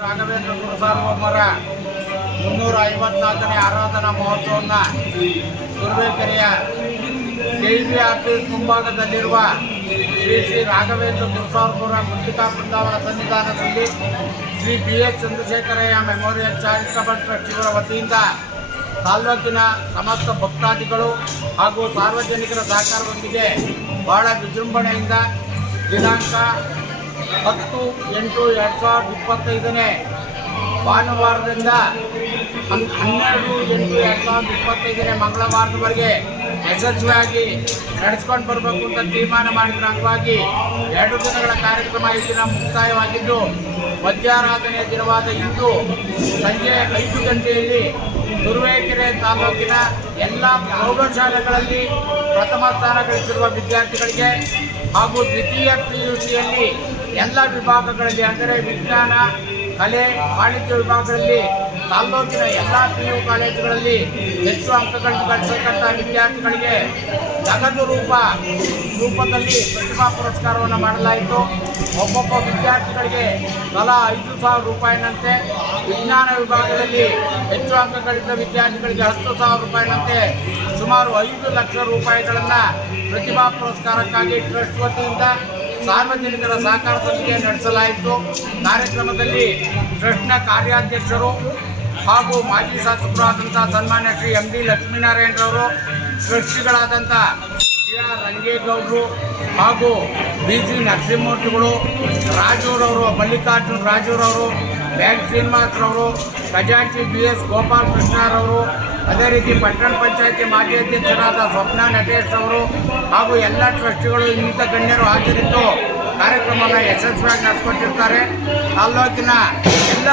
ರಾಘವೇಂದ್ರ ಗುರುಸಾರ್ವಭೌಮರ 354ನೇ ಆರಾಧನಾ ಮಹೋತ್ಸವವನ್ನು ತುರುವೇಕೆರೆಯ KEB office ಮುಂಭಾಗದಲ್ಲಿರುವ Shri Raghavendra ಗುರುಸಾರ್ವಭೌಮರ ಮೃತ್ತಿಕಾ ಬೃಂದಾವನ ಸನ್ನಿಧಾನದಲ್ಲಿ Shri BH Chandrashekharaiah memorial charitable trust ಇವರ ವತಿಯಿಂದ ತಾಲ್ಲೂಕಿನ ಸಮಸ್ತ ಭಕ್ತಾದಿಗಳು ಹಾಗೂ ಸಾರ್ವಜನಿಕರ ಸಹಕಾರದೊಂದಿಗೆ ಬಹಳ ವಿಜೃಂಭಣೆಯಿಂದ ದಿನಾಂಕ 10/8/2025 ಭಾನುವಾರದಿಂದ 12/8/2025 ಮಂಗಳವಾರದವರೆಗೆ ಯಶಸ್ವಿಯಾಗಿ ನಡೆಸ್ಕೊಂಡು ಬರಬೇಕು ಅಂತ ತೀರ್ಮಾನ ಮಾಡಿದ ಅಂಗವಾಗಿ 2 ದಿನಗಳ ಕಾರ್ಯಕ್ರಮ ಈ ದಿನ ಮುಕ್ತಾಯವಾಗಿದ್ದು ಮಧ್ಯಾರಾಧನೆಯ ದಿನವಾದ ಇಂದು ಸಂಜೆ 5 ಗಂಟೆಯಲ್ಲಿ ತುರುವೇಕೆರೆ ತಾಲೂಕಿನ ಎಲ್ಲ ಪ್ರೌಢಶಾಲೆಗಳಲ್ಲಿ ಪ್ರಥಮ ಸ್ಥಾನ ಗಳಿಸಿರುವ ವಿದ್ಯಾರ್ಥಿಗಳಿಗೆ ಹಾಗೂ ದ್ವಿತೀಯ PUCಯಲ್ಲಿ ಎಲ್ಲ ವಿಭಾಗಗಳಲ್ಲಿ ಅಂದರೆ ವಿಜ್ಞಾನ, ಕಲೆ, ವಾಣಿಜ್ಯ ವಿಭಾಗಗಳಲ್ಲಿ ತಾಲ್ಲೂಕಿನ ಎಲ್ಲ PU ಕಾಲೇಜುಗಳಲ್ಲಿ ಹೆಚ್ಚು ಅಂಕಗಳನ್ನು ಗಳಿಸತಕ್ಕಂಥ ವಿದ್ಯಾರ್ಥಿಗಳಿಗೆ ನಗದು ರೂಪದಲ್ಲಿ ಪ್ರತಿಭಾ ಪುರಸ್ಕಾರವನ್ನು ಮಾಡಲಾಯಿತು. ಒಬ್ಬೊಬ್ಬ ವಿದ್ಯಾರ್ಥಿಗಳಿಗೆ ತಲಾ 5,000 ರೂಪಾಯಿನಂತೆ, ವಿಜ್ಞಾನ ವಿಭಾಗದಲ್ಲಿ ಹೆಚ್ಚು ಅಂಕ ಗಳಿಸಿದ ವಿದ್ಯಾರ್ಥಿಗಳಿಗೆ 10,000 ರೂಪಾಯಿನಂತೆ ಸುಮಾರು 5 ಲಕ್ಷ ರೂಪಾಯಿಗಳನ್ನು ಪ್ರತಿಭಾ ಪುರಸ್ಕಾರಕ್ಕಾಗಿ ಟ್ರಸ್ಟ್ ವತಿಯಿಂದ ಸಾರ್ವಜನಿಕರ ಸಹಕಾರದೊಂದಿಗೆ ನಡೆಸಲಾಯಿತು. ಕಾರ್ಯಕ್ರಮದಲ್ಲಿ ಟ್ರಸ್ಟ್ನ ಕಾರ್ಯಾಧ್ಯಕ್ಷರು ಹಾಗೂ ಮಾಜಿ ಶಾಸಕರು ಆದಂಥ ಸನ್ಮಾನ್ಯ ಶ್ರೀ ಎಂ ಡಿ ಲಕ್ಷ್ಮೀನಾರಾಯಣರವರು, ಟ್ರಸ್ಟಿಗಳಾದಂಥ ಆರ್ ರಂಗೇಗೌಡರು ಹಾಗೂ ಬಿ ಸಿ ನರಸಿಂಹಮೂರ್ತಿಗಳು, ರಾಜೂರವರು, ಮಲ್ಲಿಕಾರ್ಜುನ್ ರಾಜೂರವರು, ಬ್ಯಾಂಕ್ ಶ್ರೀನಿವಾಸರವರು, ಖಜಾಂಚಿ ಬಿ ಎಸ್ ಗೋಪಾಲಕೃಷ್ಣರವರು, ಅದೇ ರೀತಿ ಪಟ್ಟಣ ಪಂಚಾಯತಿ ಮಾಜಿ ಅಧ್ಯಕ್ಷರಾದ ಸ್ವಪ್ನ ನಟೇಶ್ ಅವರು ಹಾಗೂ ಎಲ್ಲ ಟ್ರಸ್ಟಿಗಳು ಇನ್ನಿತ ಗಣ್ಯರು ಹಾಜರಿದ್ದು ಕಾರ್ಯಕ್ರಮವನ್ನು ಯಶಸ್ವಿಯಾಗಿ ನಡೆಸಿಕೊಟ್ಟಿರ್ತಾರೆ. ತಾಲ್ಲೂಕಿನ ಎಲ್ಲ